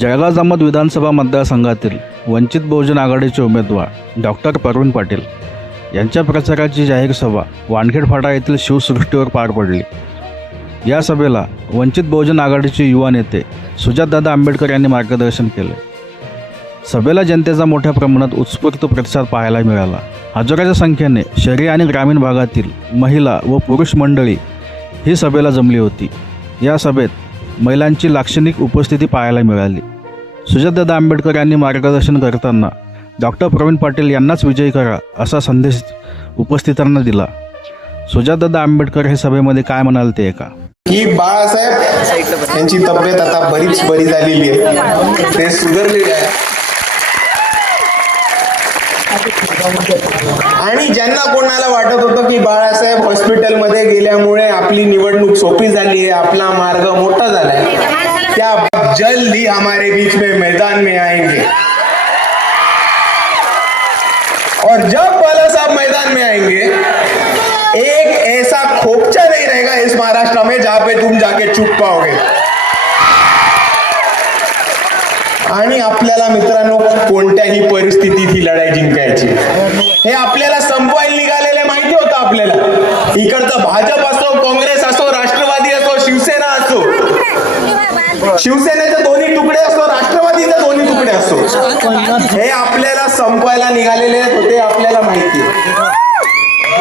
जळगाव जामत विधानसभा मतदारसंघातील वंचित बहुजन आघाडीचे उमेदवार डॉक्टर परवीन पाटील यांच्या प्रचाराची जाहीर सभा वानखेड फाटा येथील शिवसृष्टीवर पार पडली. या सभेला वंचित बहुजन आघाडीचे युवा नेते सुजातदादा आंबेडकर यांनी मार्गदर्शन केले. सभेला जनतेचा मोठ्या प्रमाणात उत्स्फूर्त प्रतिसाद पाहायला मिळाला. हजाराच्या संख्येने शहरी आणि ग्रामीण भागातील महिला व पुरुष मंडळी ही सभेला जमली होती. या सभेत महिलांची लाक्षणिक उपस्थिती पाहायला मिळाली. सुजातदादा आंबेडकर यांनी मार्गदर्शन करताना डॉक्टर प्रवीण पाटील यांनाच विजयी करा असा संदेश उपस्थितांना दिला. सुजातदादा आंबेडकर हे सभेमध्ये काय म्हणाल ते एका की बाळासाहेब यांची तब्येत आता बरीच बरी झालेली आहे. ते सुधारलेले आहे. आणि ज्यांना कोणाला वाटत होतं की बाळासाहेब हॉस्पिटलमध्ये गेल्यामुळे आपली निवडणूक सोपी झाली आहे आपला मार्ग मोठा झालाय त्या जल्द ही हमारे बीच में मैदान में आएंगे. और जब बाला साहब मैदान में आएंगे एक ऐसा खोपचा नहीं रहेगा इस महाराष्ट्र में जहां पे तुम जाके चुप पाओगे. आणि आपल्याला मित्रांनो कोणत्याही परिस्थितीत ही लढाई जिंकायची? हे आपल्याला संपवायला निघालेले माहिती होतं आपल्याला. इकडचं भाजप असो काँग्रेस असो राष्ट्रवादी असो शिवसेना असो. शिवसेनेचे दोन्ही तुकडे असो राष्ट्रवादीचे दोन्ही तुकडे असो. हे आपल्याला संपवायला निघालेले होते आपल्याला माहिती आहे.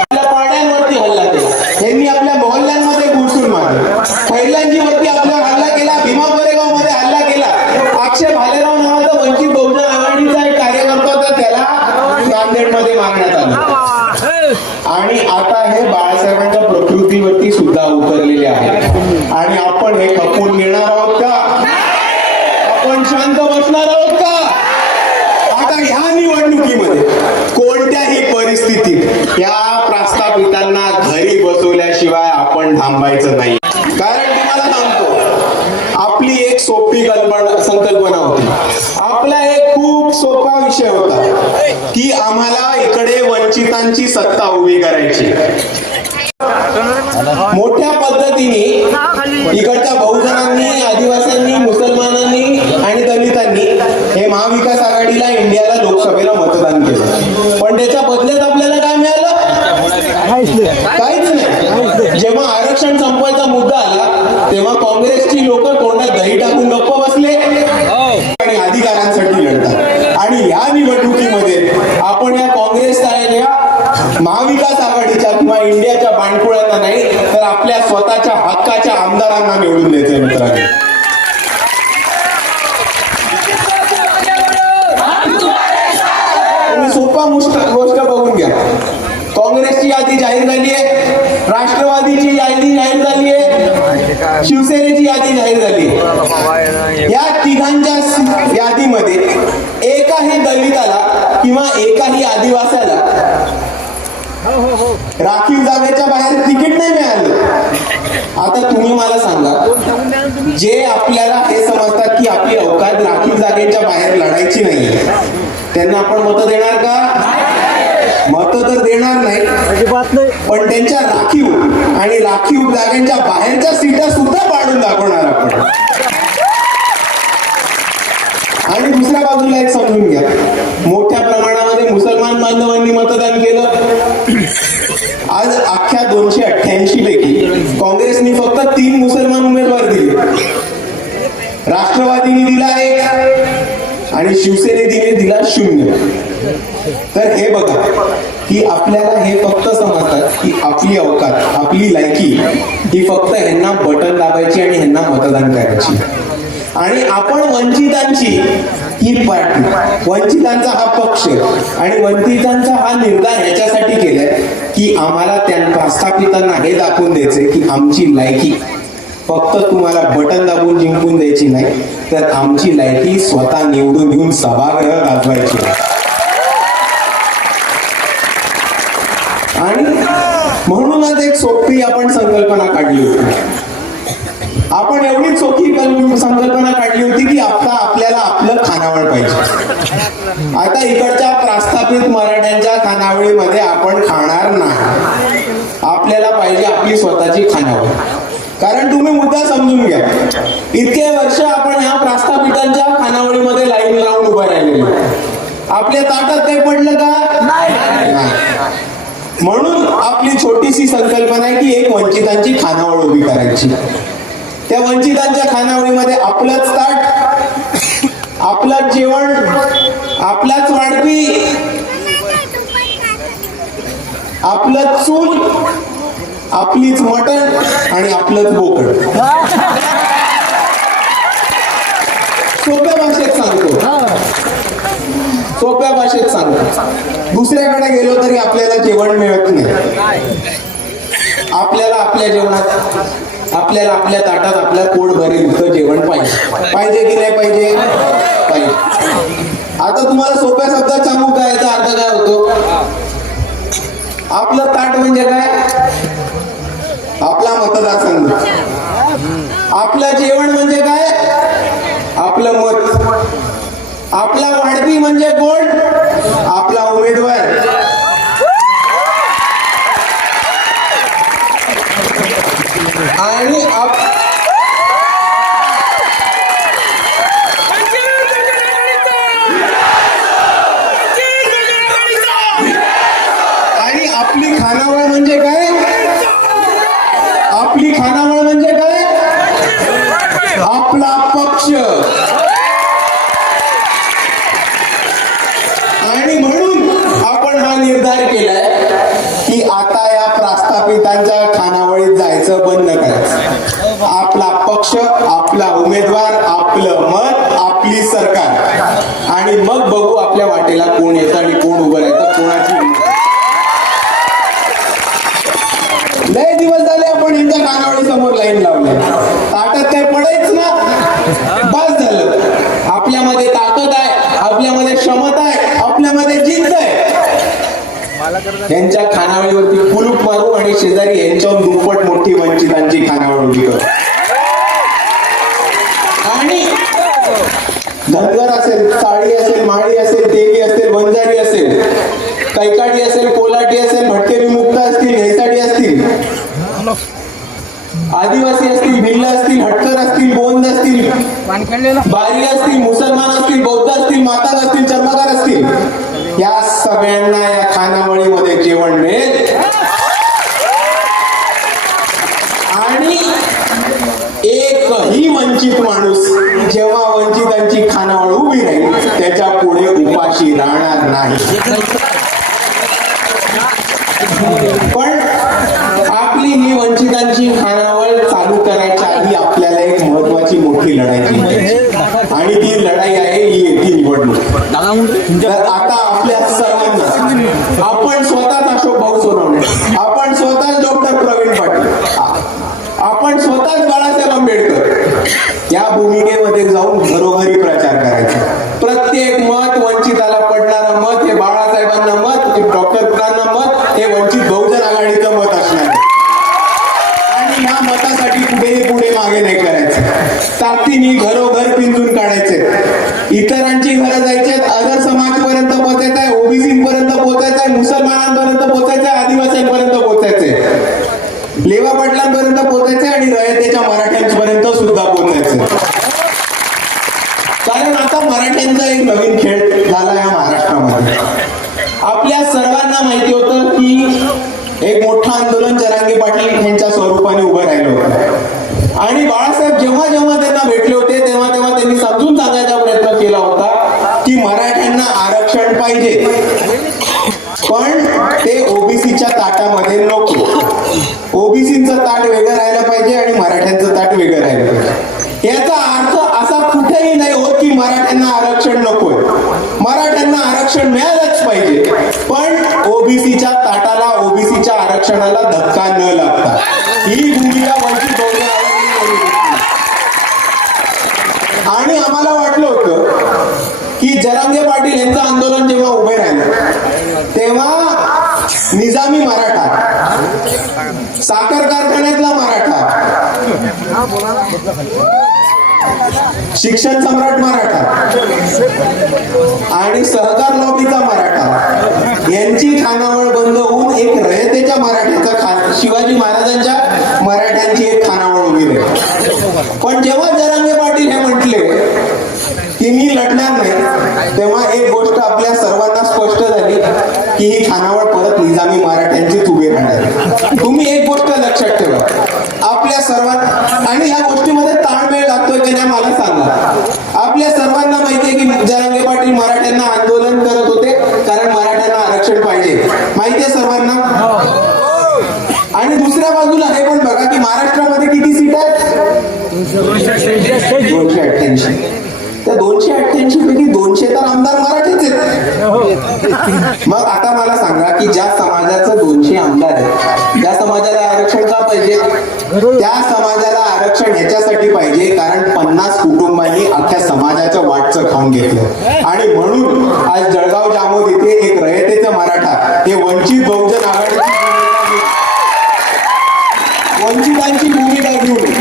आपल्या पाड्यांवरती हल्ला केला यांनी आपल्या मोहल्ल्यांमध्ये घुसून मारले फैलांजीवरती आपल्या हल्ला केला भीमा कोरेगावमध्ये हल्ला केला अक्षय भालेराव नावाचा वंचित बहुजन आघाडीचा एक कार्यकर्ता होता त्याला नांदेडमध्ये मारण्यात आलं आणि आता हे बाळासाहेबांच्या प्रकृतीवरती सुद्धा उतरलेले आहे आणि आपण हे खपून घेणार आहोत का आपण शांत बसणार आहोत का आता ह्या निवडणुकीमध्ये कोणत्याही परिस्थितीत या प्रस्थापितांना घरी बसवल्याशिवाय आपण थांबायचं नाही कारण तुम्हाला सांगतो आपली एक सोपी कल्पना संकल्पना होती आपला एक खूप सोपा विषय होता की आम्हाला इकडे वंचितांची सत्ता उभी करायची. मोठ्या पद्धतीने इकडच्या बहुजनांनी आदिवासींनी मुसलमानांनी आणि दलितांनी हे महाविकास आघाडीला इंडियाला लोकसभेला मतदान केलं पण त्याच्या बदल्यात आपल्याला काय मिळालं काहीच नाही जेव्हा आरक्षण संपवायचा मुद्दा आला तेव्हा काँग्रेसची लोक तोंडात दही टाकून गप्प बसले आणि अधिकारांसाठी लढतात आणि या निवडणुकीमध्ये आपण या काँग्रेस या महाविकास आघाडीच्या किंवा इंडियाच्या बाणकुळांना नाही तर आपल्या स्वतःच्या हक्काच्या आमदारांना निवडून द्यायचं मित्रांनो तुम्ही सोपा मुष्ट गोष्ट बघून घ्या काँग्रेसची यादी जाहीर झाली आहे राष्ट्रवादीची यादी जाहीर झाली आहे शिवसेनेची यादी जाहीर झाली आहे या तिघांच्या स- यादीमध्ये एकाही दलिताला किंवा एकाही आदिवासाला. राखीव जागेच्या बाहेर तिकीट नाही मिळालं. आता तुम्ही मला सांगा जे आपल्याला हे समजतात की आपली अवकात राखीव जागेच्या बाहेर लढायची नाही त्यांना आपण मत देणार का? मत तर देणार नाही पण त्यांच्या राखीव आणि राखीव जागेच्या बाहेरच्या सीटा सुद्धा पाडून दाखवणार आपण. आणि दुसऱ्या बाजूला एक समजून घ्या. बांधवांनी मतदान केलं. आज अख्ख्या दोनशे अठ्ठ्याऐंशी पैकी काँग्रेसने फक्त तीन मुसलमान उमेदवार दिले. राष्ट्रवादीने दिला एक आणि शिवसेनेने दिला शून्य. तर हे बघा की आपल्याला हे फक्त समजतात की आपली अवकात आपली लायकी ही फक्त ह्यांना बटन दाबायची आणि ह्यांना मतदान करायची. आणि आपण वंचितांची ही पार्टी. वंचितांचा हा पक्ष आणि वंचितांचा हा निर्धार ह्याच्यासाठी केलाय की आम्हाला त्या प्रस्थापितांना हे दाखवून द्यायचे की आमची लायकी. फक्त तुम्हाला बटन दाबून जिंकून द्यायची नाही तर आमची लायकी स्वतः निवडून घेऊन सभागृह गाजवायची आणि म्हणूनच एक सोपी आपण संकल्पना काढली होती. आपण एवढी सोपी संकल्पना काढली होती की आता खानावळ पाहिजे. आता इकडच्या प्रस्थापित मराठ्यांच्या खानावळीमध्ये आपण खाणार नाही. आपल्याला पाहिजे आपली स्वतःची खानावळ. कारण तुम्ही मुद्दा समजून घ्या. इतके वर्ष आपण ह्या प्रस्थापित वंचितांच्या खानावळीमध्ये लाईन लावून उभं राहिलेले. आपल्या ताटात काही पडलं का? नाही. म्हणून आपली छोटीशी संकल्पना आहे की एक वंचितांची खानावळ उभी करायची. त्या वंचितांच्या खानावळीमध्ये आपलंच ताट आपलं जेवण आपलाच वाढपी आपलं चूल आपलीच मटण आणि आपलंच बोकड. सोप्या भाषेत सांगतो. सोप्या भाषेत सांगतो. दुसऱ्याकडे गेलो तरी आपल्याला जेवण मिळत नाही. आपल्याला आपल्या जेवणात आपल्याला आपल्या ताटात आपल्या पोट भरेल इतकं जेवण पाहिजे. पाहिजे की नाही पाहिजे? पाहिजे. आता तुम्हाला सोप्या शब्दात सांगू काय याचा अर्थ काय होतो? आपलं ताट म्हणजे काय? आपला मतदारसंघ. आपलं जेवण म्हणजे काय? आपलं मत. आपला वाढपी म्हणजे कोण आपला उमेदवार आणि आप- आणि आपली खानावळ म्हणजे काय आपली खानावळ म्हणजे काय आपला पक्ष आणि म्हणून आपण हा निर्धार केलाय की आता या प्रस्थापितांच्या खानावळीत जायचं बंद करायचं आपला पक्ष आपला उमेदवार आपलं मत आपली सरकार आणि मग बघू आपल्या वाटेला कोण येतं आणि कोण उभं राहतं कोणाची लय दिवस झाले आपण यांच्या खानावळी समोर लाईन लावले ताटात काय पडायच ना बस झालं आपल्यामध्ये ताकद आहे आपल्यामध्ये क्षमता आहे आपल्यामध्ये जिद्द आहे यांच्या खानावळीवरती कुलूप मारू आणि शेजारी यांच्याहून दुप्पट मोठी वंचितांची खानावळ उभी करू. आणि धनगर असेल साडी असेल माळी असेल देवी असेल वंजारी असेल कैकाडी असेल कोलाटी असेल भटके विमुक्त असतील हेसाडी असतील आदिवासी असतील भिल्ल असतील हटकर असतील गोंद असतील बारी असतील मुसलमान असतील बौद्ध असतील माता असतील चर्मकार असतील या सगळ्यांना या खानावळीमध्ये जेवण मिळेल. आणि एकही वंचित माणूस जेव्हा वंचितांची खानावळ उभी राहील त्याच्या पुढे उपाशी राहणार नाही. साहेबांना मत ते डॉक्टर कुणांना मत हे वंचित बहुजन आघाडीचं मत असणार. आणि ह्या मतासाठी कुठेही पुढे मागे नाही करायचं. ताकदीने घरोघर पिंजून काढायचे. इतरांची घरं जायचे अदर समाजपर्यंत पोहोचायचं आहे ओबीसी पर्यंत पोहोचायचं आहे मुसलमानांपर्यंत पोहोचायचं आहे आदिवासींपर्यंत पोहोचायचं आहे लेवा पाटलांपर्यंत पोहोचायचं आणि रयतेच्या मराठ्यांपर्यंत सुद्धा पोहोचायचं कारण आता मराठ्यांचा एक नवीन खेळ झाला या महाराष्ट्रामध्ये आपल्या सर्वांना माहिती होतं की एक मोठं आंदोलन जरांगे पाटील यांच्या स्वरूपाने उभं राहिलं. आणि बाळासाहेब जेव्हा जेव्हा त्यांना भेटले होते तेव्हा तेव्हा त्यांनी समजून सांगायचा प्रयत्न केला होता की मराठ्यांना आरक्षण पाहिजे पण ते ओबीसीच्या ताटामध्ये नको ओबीसीचं ताट वेगळं राहिलं पाहिजे आणि मराठ्यांचं ताट वेगळं राहिलं पाहिजे याचा अर्थ असा कुठेही नाही होत की मराठ्यांना आरक्षण नकोय मराठ्यांना आरक्षण मिळालंच पाहिजे पण ओबीसीच्या ताटाला ओबीसीच्या आरक्षणाला धक्का न लागता. ही भूमिका वंचित आणि आम्हाला वाटलं होतं की जरांगे पाटील यांचं आंदोलन जेव्हा उभे राहिलं तेव्हा निजामी मराठा साखर कारखान्यातला मराठा शिक्षण सम्राट मराठा आणि सहकार लॉबीचा मराठा. यांची खानावळ बंद होऊन एक रयतेच्या मराठ्याचा खा शिवाजी महाराजांच्या मराठ्यांची एक खानावळ उभी राहील. पण जेव्हा जरांगे पाटील हे म्हटले मी लढणार नाही तेव्हा एक गोष्ट आपल्या सर्वांना स्पष्ट झाली की ही खानावळ परत निजामी मराठ्यांचीच उभी राहणार तुम्ही एक गोष्ट लक्षात ठेवा. आपल्या सर्वांना आणि ह्या गोष्टीमध्ये मला सांगा. आपल्या सर्वांना माहिती आहे की जरांगे पाटील मराठ्यांना आंदोलन करत होते कारण मराठ्यांना आरक्षण पाहिजे. माहिती आहे सर्वांना? आणि दुसऱ्या बाजूला हे पण बघा की महाराष्ट्रामध्ये किती सीट आहेत? दोनशे अठ्ठ्याऐंशी. त्या दोनशे अठ्ठ्याऐंशी पैकी दोनशे तर आमदार मराठीच आहेत. मग आता मला सांगा की ज्या समाजाचं दोनशे आमदार आहेत त्या समाजाला आरक्षण का पाहिजे? त्या समाजाला आरक्षण ह्याच्यासाठी पाहिजे कारण पन्नास कुटुंबांनी अख्ख्या समाजाचं वाटचं खाऊन घेतलं. आणि म्हणून आज जळगाव जामोद इथे एक रयतेचं मराठा हे वंचित बहुजन आघाडीची वंचितांची भूमिका घेऊन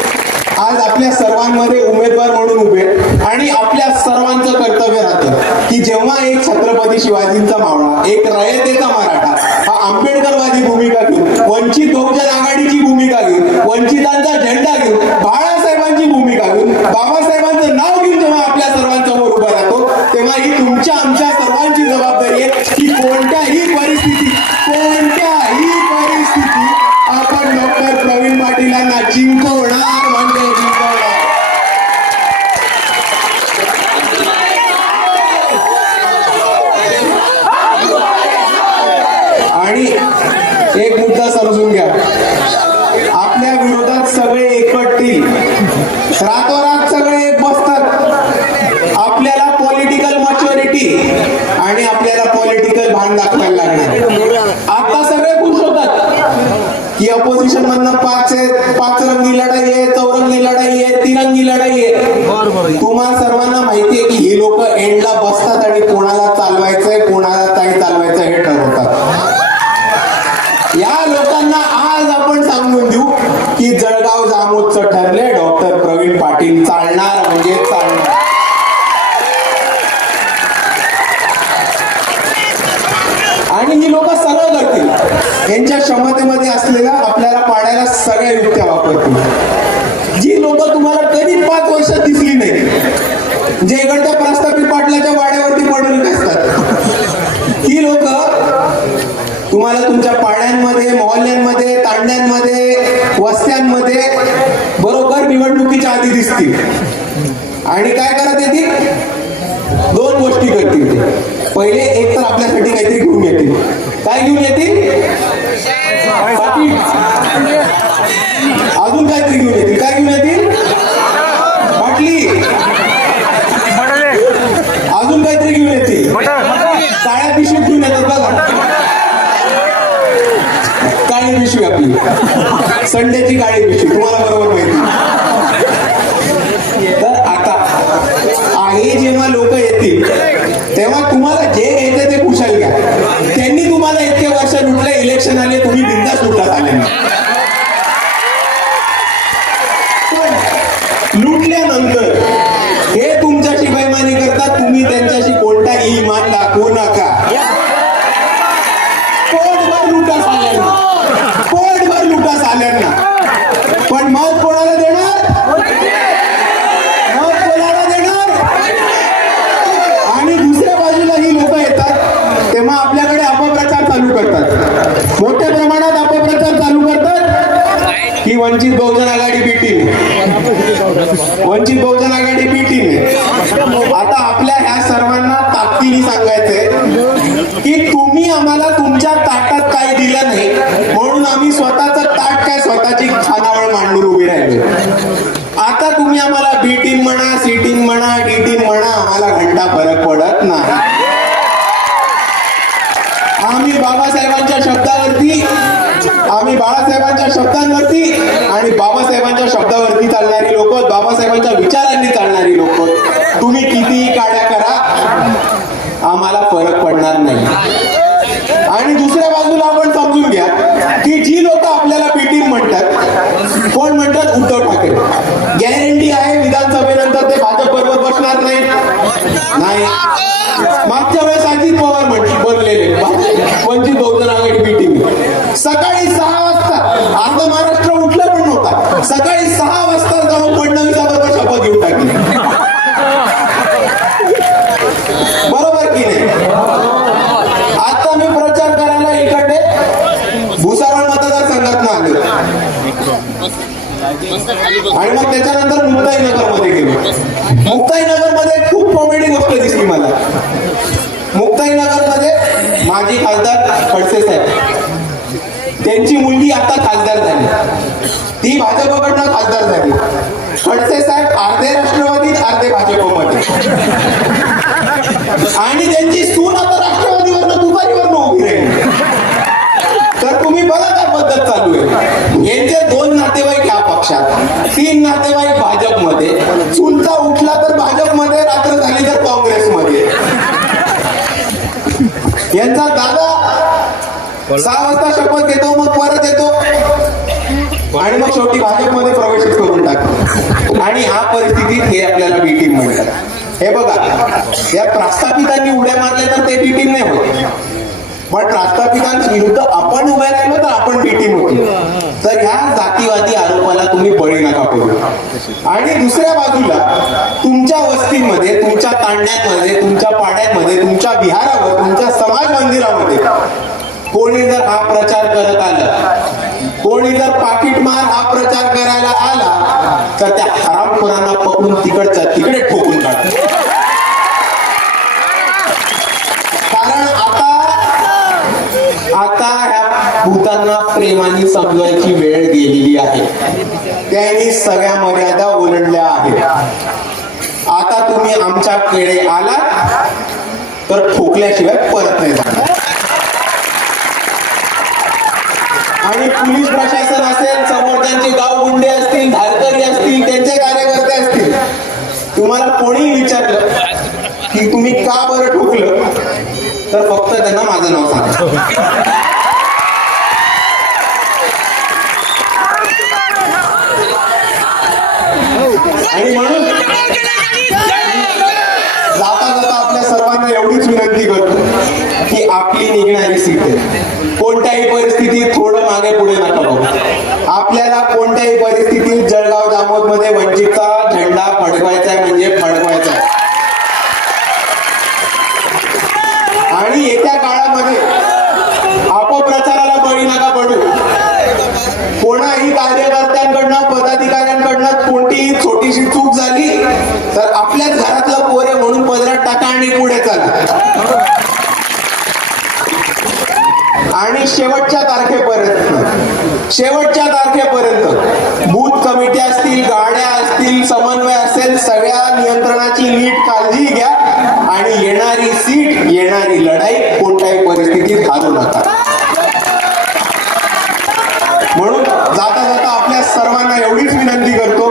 आज आपल्या सर्वांमध्ये उमेदवार म्हणून उभे आणि आपल्या सर्वांचं कर्तव्य राहतं की जेव्हा एक छत्रपती शिवाजींचा मावळा एक रयतेचा मराठा हा आंबेडकरवादी भूमिका घेऊन वंचित बहुजन आघाडीची भूमिका घेऊन वंचितांचा झेंडा घेऊन बाळासाहेबांची भूमिका घेऊन बाबासाहेबांचं नाव घेऊन जेव्हा आपल्या सर्वांसमोर उभा राहतो तेव्हा ही तुमच्या आमच्या सर्वांची जबाबदारी आहे की कोणत्याही परिस्थितीत कोणत्याही परिस्थितीत आपण डॉक्टर प्रवीण पाटीलांना जिंकवणार म्हणजे जिंकवणार आणि एक मुद्दा समजून घ्या आपल्या विरोधात सगळे एकवटतील रातोरात सगळे एक बसतात आपल्याला पॉलिटिकल मॅच्युरिटी आणि आपल्याला पॉलिटिकल भान दाखवायला लागणार आता सगळे खुश होतात की अपोजिशन मधनं पाच आहे पाच रंगी लढाई आहे चौरंगी लढाई आहे तिरंगी लढाई आहे. तुम्हा सर्वांना माहिती आहे की ही लोक एंडला बसतात आणि कोणाला चालवायचंय कोणाला काय चालवायचं हे ठरवतात या लोकांना आज आपण सांगून देऊ की जळगाव जामोदचं ठरले डॉक्टर प्रवीण पाटील चालणार म्हणजे चालणार आणि ही लोक सरळ करतील यांच्या क्षमतेमध्ये असलेल्या आपल्याला पाडायला सगळ्या युक्त्या वापरतील जी लोक तुम्हाला कधी पाच वर्षात दिसली नाही जे इकडच्या प्रस्थापित पाटलाच्या वाड्यावरती पडून असतात ती लोक तुम्हाला तुमच्या पाड्यांमध्ये मोहल्ल्यांमध्ये तांड्यांमध्ये वस्त्यांमध्ये बरोबर निवडणुकीच्या आधी दिसतील आणि काय करत येतील? दोन गोष्टी करतील ते. पहिले एक तर आपल्यासाठी काहीतरी घेऊन येतील. काय घेऊन येतील? अजून काहीतरी घेऊन येतील. काय घेऊन येतील? बाटली. अजून काहीतरी घेऊन येतील. काळ्या पिशवीत घेऊन येतात बघा. काळी पिशवी आपली. संडेची काळी पिशवी. तुम्हाला बरोबर माहिती तर आता आहे जेव्हा लोक येतील तेव्हा तुम्हाला जे घ्यायचं ते पुसाल का त्यांनी तुम्हाला इतके वर्ष लुटले इलेक्शन आले तुम्ही बिंदास लुटत आले. पण लुटल्यानंतर हे तुमच्याशी बैमानी करतात तुम्ही त्यांच्याशी कोणताही इमान दाखवू नका पोटभर लुटास आल्यांना पोटभर लुटास आल्यांना पण मत कोणाला देणार मत कोणाला देणार आणि दुसऱ्या बाजूला ही लोक येतात तेव्हा आपल्याकडे अपप्रचार चालू करतात मोठ्या प्रमाणात अपप्रचार चालू करतात की वंचित बहुजन आघाडी बी टीम वंचित बहुजन आघाडी बी टीम आता आपल्या ह्या सर्वांना ताकदीने सांगायचंय की तुम्ही आम्हाला तुमच्या ताटात काय दिलं नाही म्हणून आम्ही स्वतःच ताट काय स्वतःची खानावळ मांडून उभी राहिलो. आता तुम्ही आम्हाला बी टीम म्हणा सी टीम म्हणा डी टीम म्हणा आम्हाला घंटा फरक पडत नाही. आम्ही बाबासाहेबांच्या शब्दाला आम्ही बाळासाहेबांच्या शब्दांवरती आणि बाबासाहेबांच्या शब्दावरती चालणारी लोक बाबासाहेबांच्या विचारांनी चालणारी लोक. तुम्ही कितीही काड्या करा आम्हाला फरक पडणार नाही. आणि दुसऱ्या बाजूला आपण समजून घ्या की जी लोक आपल्याला पीटीम म्हणतात कोण म्हणतात? उद्धव ठाकरे. गॅरंटी आहे विधानसभेनंतर ते भाजप बरोबर बसणार नाही. नाही. मागच्या वेळेस अजित पवार म्हटले बनलेले. वंचित आणि मग त्याच्यानंतर मुक्ताईनगरमध्ये गेलो. मुक्ताईनगरमध्ये खूप कॉमेडी गोष्ट दिसली मला. शेवटी भाजपमध्ये प्रवेशच करून टाकतो आणि ह्या परिस्थितीत हे आपल्याला बी टीम म्हणतात. हे बघा या प्रस्थापितांनी उड्या मारल्या तर ते बी टीम नाही होत. पण विरुद्ध आपण उभे राहिलो तर आपण बी टीम होतो. तर ह्या जातीवादी आरोपाला तुम्ही बळी नका पडू. आणि दुसऱ्या बाजूला तुमच्या वस्तीमध्ये तुमच्या तांड्यांमध्ये तुमच्या पाड्यांमध्ये तुमच्या विहारावर तुमच्या समाज मंदिरामध्ये कोणी जर हा प्रचार करत आला कोणी जर पाकिटमार हा प्रचार करायला आला तर त्या हरामखोरांना पकडून तिकडच्या तिकडे ठोकून काढा. कारण आता आता ह्या भूतांना प्रेमाने समजायची वेळ गेलेली आहे. त्यांनी सगळ्या मर्यादा ओलंडल्या आहेत. आता तुम्ही आमच्याकडे आला तर ठोकल्याशिवाय परत नाही जाणार. आणि पोलीस प्रशासन असेल समोर त्यांचे गाव गुंडे असतील धारकरी असतील त्यांचे कार्यकर्ते असतील तुम्हाला कोणी विचारलं की तुम्ही का बरं ठोकलं तर फक्त त्यांना माझं नाव सांगा. आणि म्हणून जाता जाता आपल्या सर्वांना एवढीच विनंती करतो की आपली निघणारी सीट आहे कोणत्याही परिस्थितीत थोडं मागे पुढे नका बघू आपल्याला कोणत्याही परिस्थितीत जळगाव दामोदमध्ये वंचितचा झेंडा फडकवायचा आहे म्हणजे फडकवायचा आहे आणि येत्या काळामध्ये अपप्रचाराला बळी नका पडू कोणाही कार्यकर्त्यांकडनं पदाधिकाऱ्यांकडनं कोणतीही छोटीशी चूक झाली तर आपल्याच घरातलं पोरे म्हणून पदरात टाका आणि पुढे चला आणि शेवटच्या तारखेपर्यंत. शेवटच्या तारखेपर्यंत. बूथ कमिटी असतील गाड्या असतील समन्वय असेल सगळ्या नियंत्रणाची नीट काळजी घ्या आणि येणारी सीट येणारी लढाई कोणत्याही परिस्थितीत हारू नका. म्हणून जाता जाता आपल्या सर्वांना एवढीच विनंती करतो